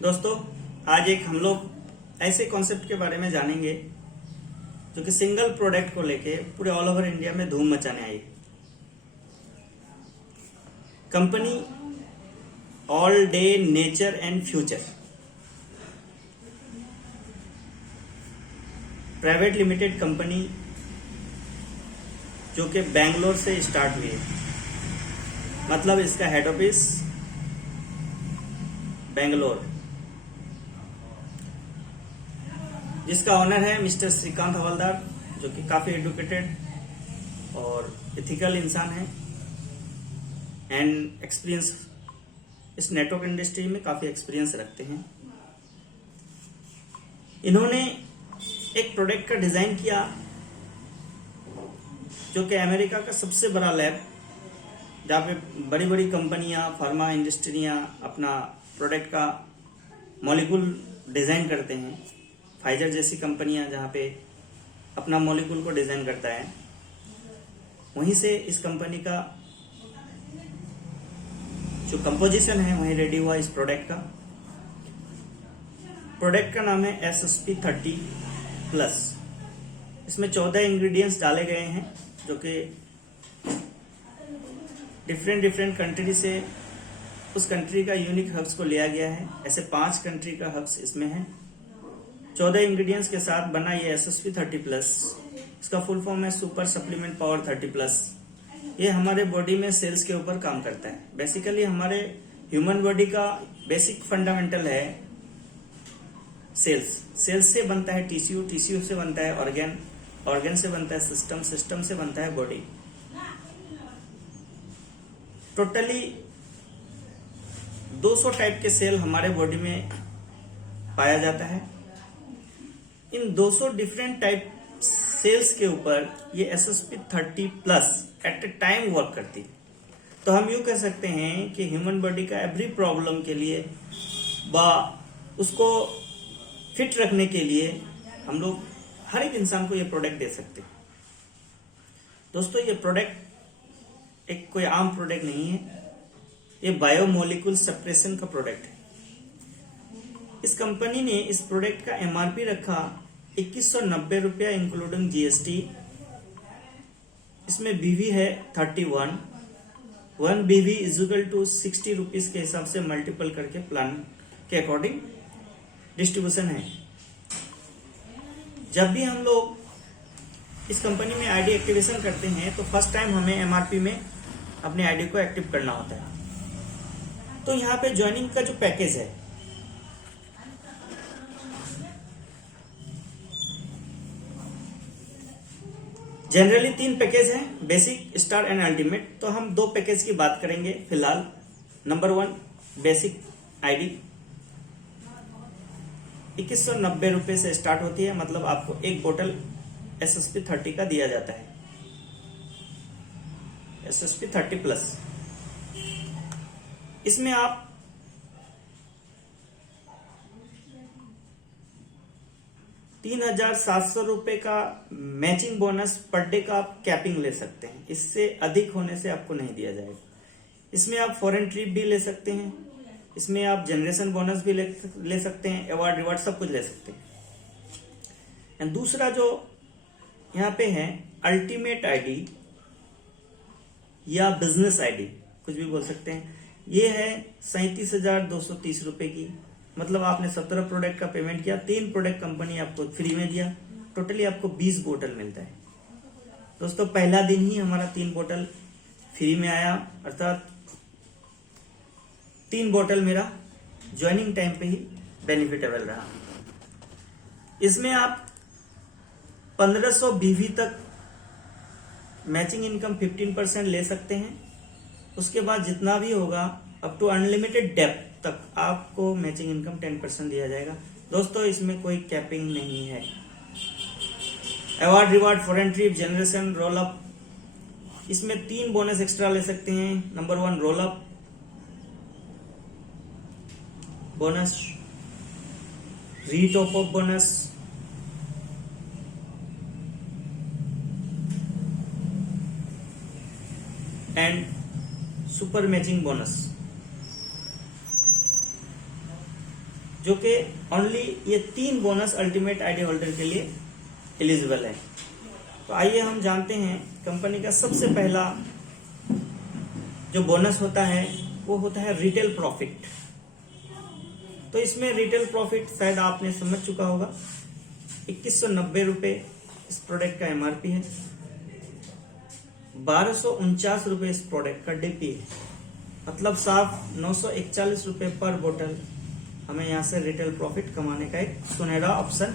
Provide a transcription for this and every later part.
दोस्तों, आज एक हम लोग ऐसे कॉन्सेप्ट के बारे में जानेंगे जो कि सिंगल प्रोडक्ट को लेके पूरे ऑल ओवर इंडिया में धूम मचाने आई। Company all day nature and future private limited company जो कि बेंगलोर से स्टार्ट हुई है। मतलब इसका हेड ऑफिस बेंगलोर, जिसका ऑनर है मिस्टर श्रीकांत हवलदार, जो कि काफी एडुकेटेड और एथिकल इंसान है एंड एक्सपीरियंस, इस नेटवर्क इंडस्ट्री में काफी एक्सपीरियंस रखते हैं। इन्होंने एक प्रोडक्ट का डिजाइन किया जो कि अमेरिका का सबसे बड़ा लैब, जहाँ पे बड़ी बड़ी कंपनियां, फार्मा इंडस्ट्रियां अपना प्रोडक्ट का मॉलिक्यूल डिजाइन करते हैं। फाइजर जैसी कंपनियां जहाँ पे अपना मॉलिक्यूल को डिजाइन करता है, वहीं से इस कंपनी का जो कंपोजिशन है वहीं रेडी हुआ इस प्रोडक्ट का। प्रोडक्ट का नाम है SSP30+। इसमें 14 इंग्रेडिएंट्स डाले गए हैं जो कि डिफरेंट कंट्री से उस कंट्री का यूनिक हर्ब्स को लिया गया है। ऐसे 5 कंट्री का हर्ब्स इसमें है। 14 इंग्रेडिएंट्स के साथ बना ये SSP30+। इसका फुल फॉर्म है सुपर सप्लीमेंट पावर 30+। ये हमारे बॉडी में सेल्स के ऊपर काम करता है। बेसिकली हमारे ह्यूमन बॉडी का बेसिक फंडामेंटल है सेल्स। सेल्स से बनता है टिश्यू, टिश्यू से बनता है ऑर्गन, ऑर्गन से बनता है सिस्टम, सिस्टम से बनता है बॉडी। टोटली 200 टाइप के सेल हमारे बॉडी में पाया जाता है। इन 200 डिफरेंट टाइप सेल्स के ऊपर ये SSP30+ एट ए टाइम वर्क करती है। तो हम यूं कह सकते हैं कि ह्यूमन बॉडी का एवरी प्रॉब्लम के लिए उसको फिट रखने के लिए हम लोग हर एक इंसान को ये प्रोडक्ट दे सकते हैं। दोस्तों, ये प्रोडक्ट एक कोई आम प्रोडक्ट नहीं है, ये बायोमोलिक्यूल सेपरेशन का प्रोडक्ट है। इस कंपनी ने इस प्रोडक्ट का MRP रखा 2190 रुपया इंक्लूडिंग GST। इसमें BV है 31। 1 BV इजुकल टू 60 रुपीज के हिसाब से मल्टीपल करके प्लान के अकॉर्डिंग डिस्ट्रीब्यूशन है। जब भी हम लोग इस कंपनी में आईडी एक्टिवेशन करते हैं तो फर्स्ट टाइम हमें MRP में अपने आईडी को एक्टिव करना होता है। तो यहाँ पे ज्वाइनिंग का जो पैकेज है, जनरली 3 पैकेज है, बेसिक, स्टार एंड अल्टीमेट। तो हम 2 पैकेज की बात करेंगे फिलहाल। नंबर 1 बेसिक आईडी 2190 रुपए से स्टार्ट होती है। मतलब आपको एक बोतल SSP30 का दिया जाता है, SSP30+। इसमें आप ₹3,700 का मैचिंग बोनस पर डे का आप कैपिंग ले सकते हैं। इससे अधिक होने से आपको नहीं दिया जाएगा। इसमें आप फॉरेन ट्रिप भी ले सकते हैं, इसमें आप जनरेशन बोनस भी ले सकते हैं, अवार्ड रिवार्ड सब कुछ ले सकते हैं। एंड दूसरा जो यहाँ पे है अल्टीमेट आईडी या बिजनेस आईडी, कुछ भी बोल सकते हैं। ये है 37,230 रुपए की। मतलब आपने 17 प्रोडक्ट का पेमेंट किया, 3 प्रोडक्ट कंपनी आपको फ्री में दिया, टोटली आपको 20 बोतल मिलता है। दोस्तों, पहला दिन ही हमारा 3 बोतल फ्री में आया, अर्थात 3 बोतल मेरा ज्वाइनिंग टाइम पे ही बेनिफिटेबल रहा। इसमें आप 1500 BV तक मैचिंग इनकम 15% ले सकते हैं। उसके बाद जितना भी होगा अप टू अनलिमिटेड डेप्थ तक आपको मैचिंग इनकम 10% दिया जाएगा। दोस्तों, इसमें कोई कैपिंग नहीं है। Award reward, foreign trip, generation, roll up, इसमें 3 बोनस एक्स्ट्रा ले सकते हैं। Number 1 roll up bonus, retop up bonus, and super matching bonus. जो कि ओनली ये 3 बोनस अल्टीमेट आईडी होल्डर के लिए एलिजिबल है। तो आइए हम जानते हैं कंपनी का सबसे पहला जो बोनस होता है वो होता है रिटेल प्रॉफिट। तो इसमें रिटेल प्रॉफिट शायद आपने समझ चुका होगा, 2190 रुपए इस प्रोडक्ट का एमआरपी है, 1249 रुपए इस प्रोडक्ट का डीपी है, मतलब साफ 941 रुपए पर बोतल हमें यहाँ से रिटेल प्रॉफिट कमाने का एक सुनहरा ऑप्शन,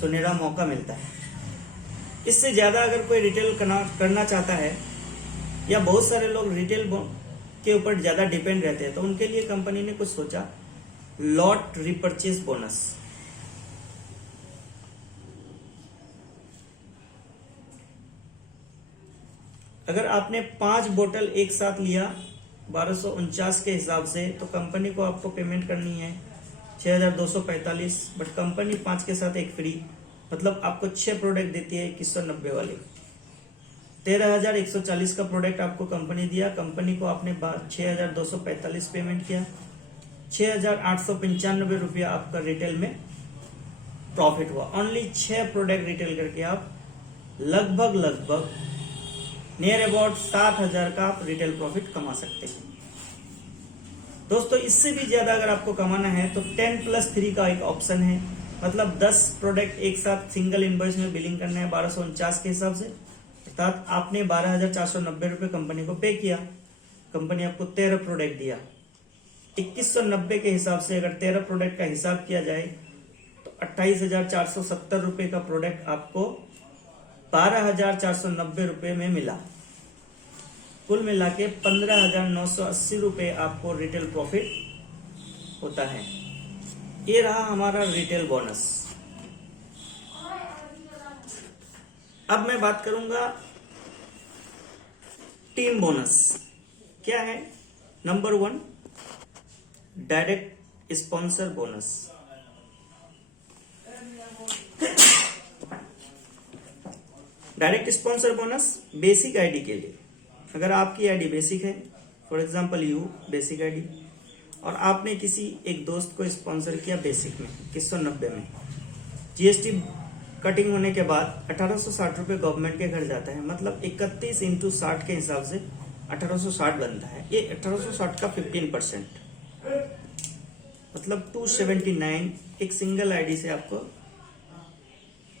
सुनहरा मौका मिलता है। इससे ज्यादा अगर कोई रिटेल करना चाहता है या बहुत सारे लोग रिटेल के ऊपर ज्यादा डिपेंड रहते हैं, तो उनके लिए कंपनी ने कुछ सोचा, लॉट रिपर्चेस बोनस। अगर आपने 5 बोतल एक साथ लिया 1249 के हिसाब से, तो कंपनी को आपको पेमेंट करनी है 6245, बट कंपनी 5 के साथ एक फ्री, मतलब आपको 6 प्रोडक्ट देती है 2190 वाली। 13140 का प्रोडक्ट आपको कंपनी दिया, कंपनी को आपने 6245 पेमेंट किया, 6895 रुपया आपका रिटेल में प्रॉफिट हुआ। ओनली 6 प्रोडक्ट रिटेल करके आप लगभग नियर अबाउट 7000 का आप रिटेल प्रॉफिट कमा सकते हैं। दोस्तों इससे भी ज्यादा अगर आपको कमाना है तो 10+3 का एक ऑप्शन है, मतलब 10 प्रोडक्ट एक साथ सिंगल इनवॉइस में बिलिंग करना है 1249 के हिसाब से, अर्थात आपने 12490 रुपए कंपनी को पे किया, कंपनी आपको 13 प्रोडक्ट दिया, 2190 के हिसाब से अगर 13 प्रोडक्ट का हिसाब किया जाए तो 28470 रुपए का प्रोडक्ट आपको 12490 रुपए में मिला। कुल मिला के 15980 रुपए आपको रिटेल प्रॉफिट होता है। ये रहा हमारा रिटेल बोनस। अब मैं बात करूंगा टीम बोनस। क्या है? Number 1, direct sponsor bonus. Direct sponsor bonus basic ID के लिए। अगर आपकी आईडी बेसिक है, for example you basic ID, और आपने किसी एक दोस्त को स्पॉन्सर किया बेसिक में 2190 में, जीएसटी कटिंग होने के बाद 1860 रुपए गवर्नमेंट के घर जाता है, मतलब 31 × 60 के हिसाब से 1860 बनता है। ये 1860 का 15%, मतलब 279 एक सिंगल आईडी से आपको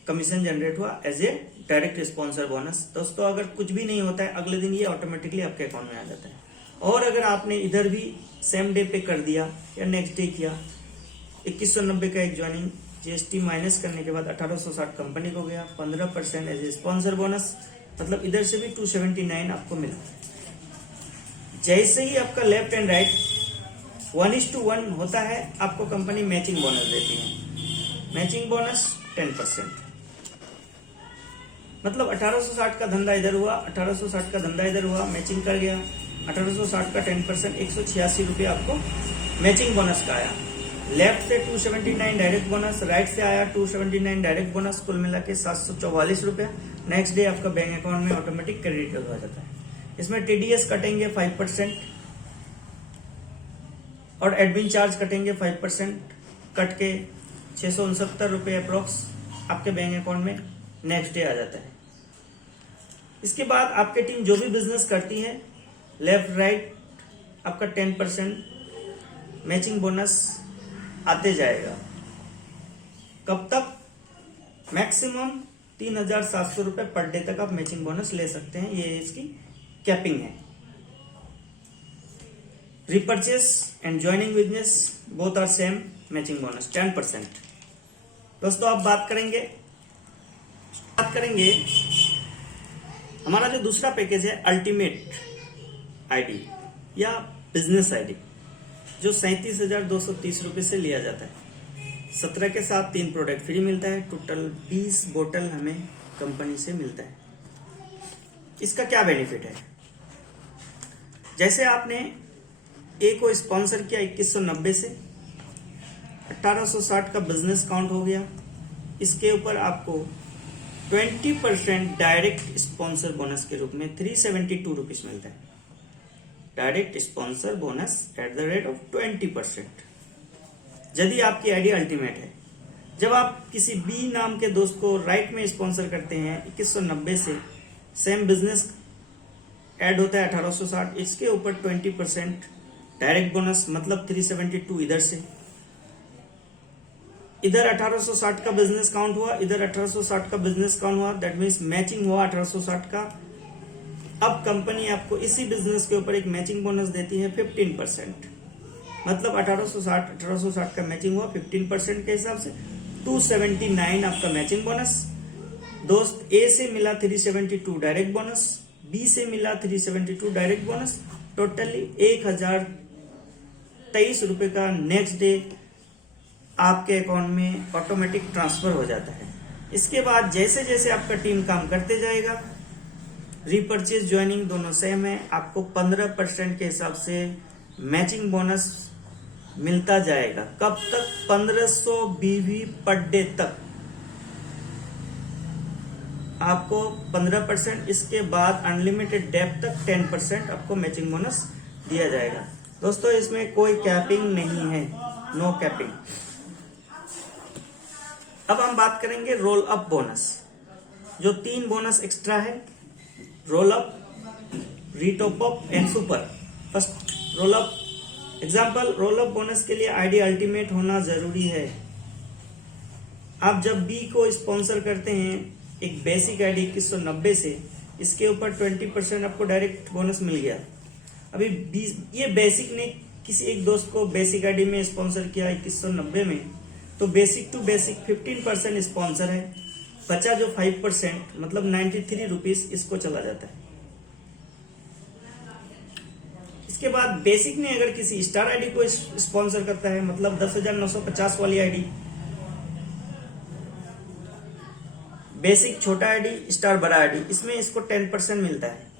कमीशन जनरेट हुआ as a direct sponsor bonus. दोस्तों अगर कुछ भी नहीं होता है अगले दिन ये ऑटोमेटिकली आपके अकाउंट में आ जाता है। और अगर आपने इधर भी सेम डे पे कर दिया या नेक्स्ट डे किया, 2190 का एक ज्वाइनिंग, जीएसटी माइनस करने के बाद 1860 कंपनी को गया, 15% एज ए स्पॉन्सर बोनस, मतलब इधर से भी 279 आपको मिला। जैसे ही आपका लेफ्ट एंड राइट 1:1 होता है, आपको कंपनी मैचिंग बोनस देती है। मैचिंग बोनस 10%, मतलब 1860 का धंधा इधर हुआ, 1860 का धंधा इधर हुआ, मैचिंग कर गया, 1860 का 10% 186 रुपये आपको मैचिंग बोनस का आया। लेफ्ट से 279 डायरेक्ट बोनस, राइट से आया 279 डायरेक्ट बोनस, कुल मिला के 744 रुपये। नेक्स्ट डे आपका बैंक अकाउंट में ऑटोमेटिक क्रेडिट हो जाता है। इसमें टीडीएस कटेंगे 5% और एडमिन चार्ज कटेंगे 5%, कट के 669 रुपये अप्रोक्स आपके बैंक अकाउंट में नेक्स्ट डे आ जाता है। इसके बाद आपकी टीम जो भी बिजनेस करती है, लेफ्ट राइट आपका 10% मैचिंग बोनस आते जाएगा। कब तक? मैक्सिमम 3700 रुपये पर डे तक आप मैचिंग बोनस ले सकते हैं, ये इसकी कैपिंग है। Repurchase and joining business both are same, matching bonus 10%। दोस्तों आप बात करेंगे हमारा जो दूसरा पैकेज है अल्टीमेट आईडी या बिजनेस आईडी, जो 37,230 रुपये से लिया जाता है। 17 के साथ 3 प्रोडक्ट फ्री मिलता है, टोटल 20 बोतल हमें कंपनी से मिलता है। इसका क्या बेनिफिट है? जैसे आपने ए को स्पॉन्सर किया 2190 से, 1860 का बिजनेस काउंट हो गया, इसके ऊपर आपको 20% डायरेक्ट स्पॉन्सर बोनस के रूप में 372 रुपीज मिलता है। Direct sponsor bonus at the rate of 20%। यदि आपकी आईडी अल्टीमेट है। जब आप किसी बी नाम के दोस्त को राइट में स्पॉन्सर करते हैं 2190 से, सेम बिजनेस ऐड होता है 1860, इसके ऊपर 20% डायरेक्ट बोनस, मतलब 372 इधर से, इधर 1860 का बिजनेस काउंट हुआ, इधर 1860 का बिजनेस काउंट हुआ, दैट मीन्स मैचिंग हुआ 1860 का। अब कंपनी आपको इसी बिजनेस के ऊपर एक मैचिंग बोनस देती है 15%, मतलब 1860 का मैचिंग हुआ 15% के हिसाब से 279 आपका मैचिंग बोनस। दोस्त ए से मिला 372 डायरेक्ट बोनस, बी से मिला 372 डायरेक्ट बोनस, टोटली 1023 रुपए का नेक्स्ट डे आपके अकाउंट में ऑटोमेटिक ट्रांसफर हो जाता है। इसके बाद जैसे जैसे आपका टीम काम करते जाएगा, रीपर्चेज ज्वाइनिंग दोनों सेम है, आपको 15% के हिसाब से मैचिंग बोनस मिलता जाएगा। कब तक? 1500 बीवी पर डे तक आपको 15%, इसके बाद अनलिमिटेड डेप तक 10% आपको मैचिंग बोनस दिया जाएगा। दोस्तों इसमें कोई कैपिंग नहीं है, नो कैपिंग। अब हम बात करेंगे रोल अप बोनस। जो 3 बोनस एक्स्ट्रा है, roll up, retop up and super. First roll up example, roll up bonus के लिए आईडी अल्टीमेट होना जरूरी है। आप जब बी को स्पॉन्सर करते हैं एक बेसिक आईडी 2190 से, इसके ऊपर 20% आपको डायरेक्ट बोनस मिल गया। अभी ये बेसिक ने किसी एक दोस्त को बेसिक आईडी में स्पॉन्सर किया 2190 में, तो बेसिक टू बेसिक 15% स्पॉन्सर है, बचा जो 5% मतलब 93 रुपीज इसको चला जाता है। इसके बाद बेसिक ने अगर किसी स्टार आईडी को स्पॉन्सर करता है, मतलब 10,950 वाली आईडी, बेसिक छोटा आईडी, स्टार बड़ा आईडी, इसमें इसको 10% मिलता है।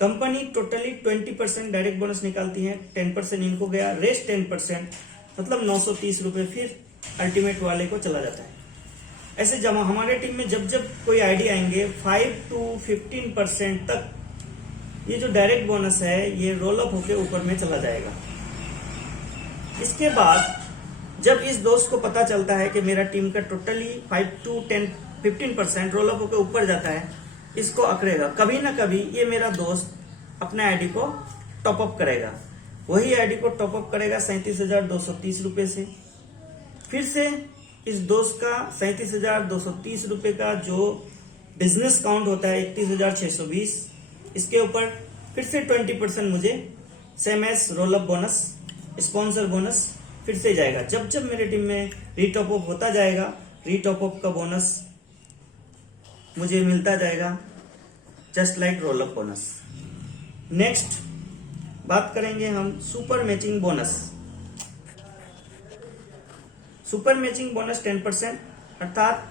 कंपनी टोटली 20% डायरेक्ट बोनस निकालती है, 10% इनको गया, रेस्ट 10% मतलब 930 रुपए फिर अल्टीमेट वाले को चला जाता है। ऐसे जब हमारे टीम में जब जब कोई आईडी आएंगे 5 to 15% तक ये जो डायरेक्ट बोनस है ये रोल अप होके ऊपर में चला जाएगा। इसके बाद जब इस दोस्त को पता चलता है कि मेरा टीम का टोटली 5 to 15% रोल अप होके ऊपर जाता है, इसको अकड़ेगा कभी ना कभी ये मेरा दोस्त अपने आईडी को टॉप अप करेगा। वही आईडी को टॉप अप करेगा 37,230 रुपए से। फिर से इस दोस्त का 37,230 रुपए का जो बिजनेस काउंट होता है 31,620, इसके ऊपर फिर से 20% मुझे same as roll up bonus, sponsor bonus फिर से जाएगा। जब जब मेरे टीम में रीटॉप अप होता जाएगा, रीटॉप अप का बोनस मुझे मिलता जाएगा, just like role up bonus. Next बात करेंगे हम super matching bonus. Super matching bonus 10%, अर्थात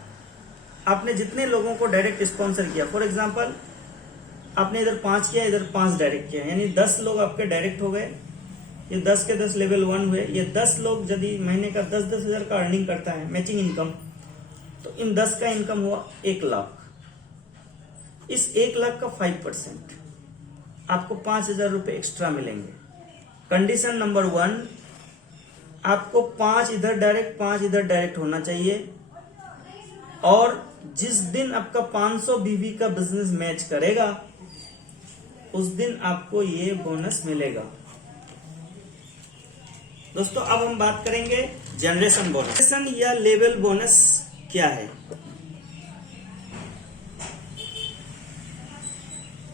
आपने जितने लोगों को डायरेक्ट स्पॉन्सर किया, फॉर एग्जांपल आपने इधर 5 किया, इधर 5 डायरेक्ट किया, यानी 10 लोग आपके डायरेक्ट हो गए। ये 10 के 10 लेवल 1 हुए। ये 10 लोग यदि महीने का 10-10 हजार का अर्निंग करता है मैचिंग इनकम, तो इन 10 का इनकम हुआ 1 लाख। इस 1 लाख का 5% आपको 5,000 रुपए एक्स्ट्रा मिलेंगे। कंडीशन नंबर 1, आपको 5 इधर डायरेक्ट 5 इधर डायरेक्ट होना चाहिए, और जिस दिन आपका 500 बीवी का बिजनेस मैच करेगा उस दिन आपको ये बोनस मिलेगा। दोस्तों अब हम बात करेंगे जनरेशन बोनस। जनरेशन या लेवल बोनस क्या है?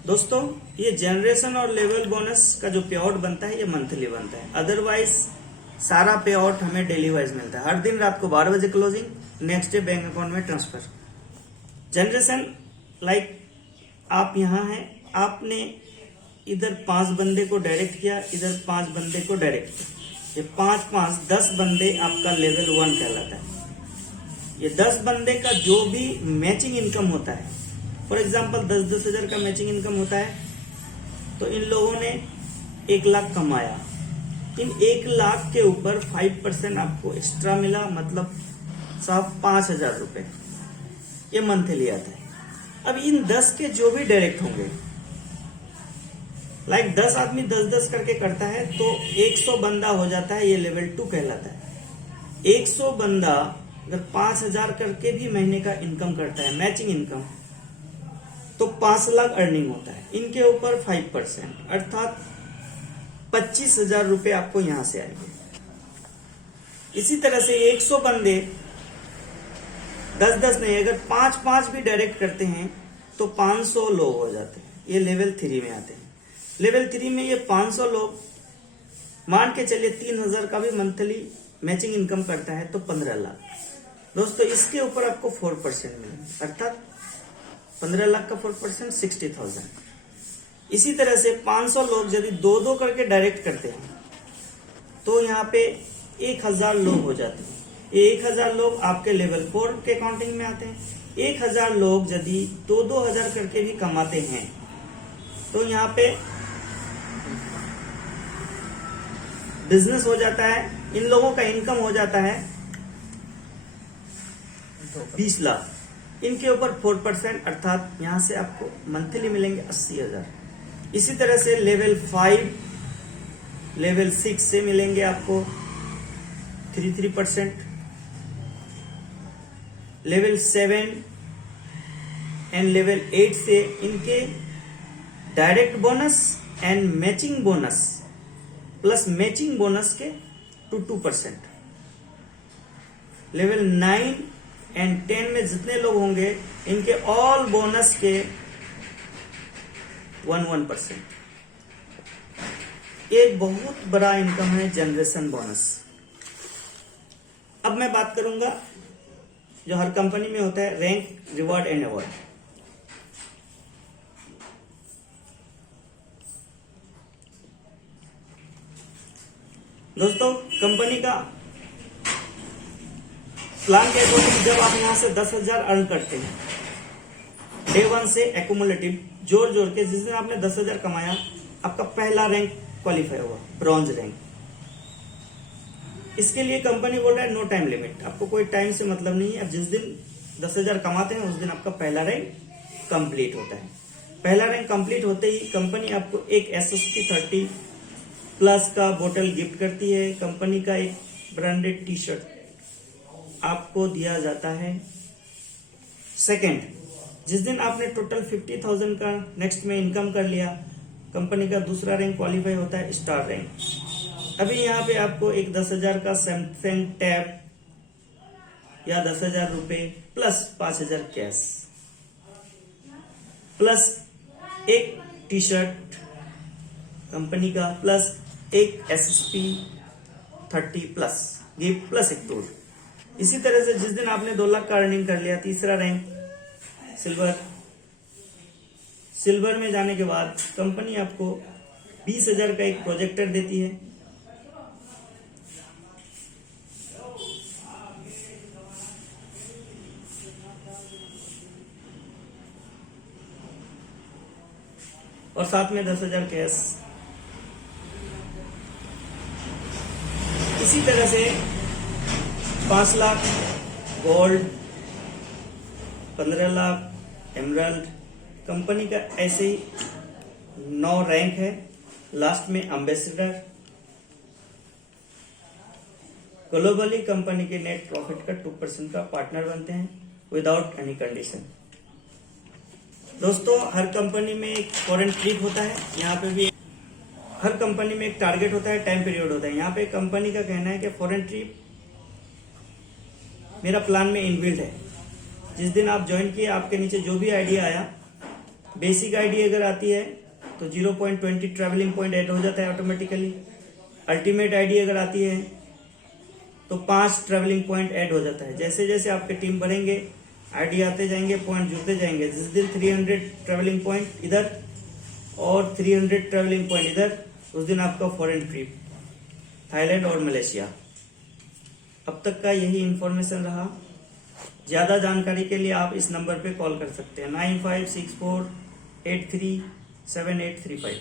दोस्तों ये जनरेशन और लेवल बोनस का जो पे आउट बनता है ये मंथली बनता है, अदरवाइज सारा पे आउट हमें डेली वाइज मिलता है। हर दिन रात को 12 बजे closing, next day bank account में ट्रांसफर। जनरेशन लाइक आप यहां हैं, आपने इधर 5 बंदे को डायरेक्ट किया, इधर 5 बंदे को डायरेक्ट किया, ये 5-5 10 बंदे आपका लेवल 1 कहलाता है। ये 10 बंदे का जो भी मैचिंग इनकम होता है, फॉर एग्जाम्पल 10-10 हजार का मैचिंग इनकम होता है, तो इन लोगों ने 1 लाख कमाया, इन 1 लाख के ऊपर 5% आपको एक्स्ट्रा मिला, मतलब साफ 5,000 रुपए ये मंथली आता है। अब इन 10 के जो भी डायरेक्ट होंगे, लाइक 10 आदमी 10-10 करके करता है, तो 100 बंदा हो जाता है, ये लेवल 2 कहलाता है। 100 बंदा अगर 5,000 करके भी महीने का इनकम करता है मैचिंग इनकम, तो 5 लाख अर्निंग होता है। इनके ऊपर 5% अर्थात 25,000 रुपए आपको यहां से आएंगे। इसी तरह से 100 बंदे 10-10 नहीं, अगर 5-5 भी डायरेक्ट करते हैं तो 500 लोग हो जाते हैं। ये लेवल 3 में आते हैं। लेवल 3 में ये 500 लोग मान के चलिए 3,000 का भी मंथली मैचिंग इनकम करता है तो 15 लाख। दोस्तों इसके ऊपर आपको 4% मिलेंगे, अर्थात 15 लाख का 4% 60,000। इसी तरह से 500 लोग यदि 2-2 करके डायरेक्ट करते हैं तो यहाँ पे 1,000 लोग हो जाते हैं। ये 1,000 लोग आपके लेवल 4 के काउंटिंग में आते हैं। 1,000 लोग यदि 2-2 हजार करके भी कमाते हैं तो यहाँ पे बिजनेस हो जाता है। इन लोगों का इनकम हो जाता है 20 लाख। इनके ऊपर 4% अर्थात यहां से आपको मंथली मिलेंगे 80,000। इसी तरह से लेवल 5, लेवल 6 से मिलेंगे आपको 3%। लेवल 7 एंड लेवल 8 से इनके direct bonus and matching bonus plus matching bonus के 2%। लेवल 9 एंड 10 में जितने लोग होंगे इनके ऑल बोनस के 1%। एक बहुत बड़ा इनकम है जनरेशन बोनस। अब मैं बात करूंगा जो हर कंपनी में होता है रैंक, रिवॉर्ड एंड अवार्ड। दोस्तों कंपनी का प्लान के अकॉर्डिंग जब आप यहां से 10,000 अर्न करते हैं डे 1 से एक्यूमुलेटिव जोड़ जोड़ के, जिस दिन आपने 10,000 कमाया आपका पहला रैंक क्वालिफाई हुआ, ब्रॉन्ज रैंक। इसके लिए कंपनी बोल रहा है नो टाइम लिमिट, आपको कोई टाइम से मतलब नहीं है। अब जिस दिन 10,000 कमाते हैं उस दिन आपका पहला रैंक कंप्लीट होता है। पहला रैंक कंप्लीट होते ही कंपनी आपको एक SSP 30 प्लस का बोतल गिफ्ट करती है। कंपनी का एक ब्रांडेड टी शर्ट आपको दिया जाता है। सेकंड, जिस दिन आपने टोटल 50,000 का नेक्स्ट में इनकम कर लिया, कंपनी का दूसरा रैंक क्वालिफाई होता है स्टार रैंक। अभी यहाँ पे आपको एक 10,000 का सैमसंग टैब या 10,000 रुपए प्लस 5,000 कैश प्लस एक टी शर्ट कंपनी का प्लस एक SSP 30 प्लस गिफ्ट प्लस एक टूर। इसी तरह से जिस दिन आपने 2 लाख का अर्निंग कर लिया, तीसरा रैंक सिल्वर। सिल्वर में जाने के बाद कंपनी आपको 20,000 का एक प्रोजेक्टर देती है। और साथ में 10,000 कैश। इसी तरह से 5 lakh gold, 15 lakh emerald. Company का ऐसे ही 9 रैंक है। लास्ट में एम्बेसडर। ग्लोबली कंपनी के नेट प्रॉफिट का 2% का पार्टनर बनते हैं विदाउट एनी कंडीशन। दोस्तों हर कंपनी में एक फॉरेन ट्रिप होता है, यहाँ पे भी हर कंपनी में एक टारगेट होता है, टाइम पीरियड होता है। यहाँ पे कंपनी का कहना है कि फॉरेन ट्रिप मेरा प्लान में इनबिल्ड है। जिस दिन आप ज्वाइन किए आपके नीचे जो भी आइडिया आया, बेसिक आइडिया अगर आती है तो 0.20 ट्रैवलिंग पॉइंट ऐड हो जाता है ऑटोमेटिकली। अल्टीमेट आइडिया अगर आती है तो 5 ट्रैवलिंग पॉइंट ऐड हो जाता है। जैसे जैसे आपके टीम बढ़ेंगे आइडिया आते जाएंगे, पॉइंट जुड़ते जाएंगे। जिस दिन 300 ट्रैवलिंग पॉइंट इधर और 300 ट्रैवलिंग पॉइंट इधर, उस दिन आपका फॉरेन ट्रिप थाईलैंड और मलेशिया। अब तक का यही इंफॉर्मेशन रहा। ज्यादा जानकारी के लिए आप इस नंबर पे कॉल कर सकते हैं 9564837835।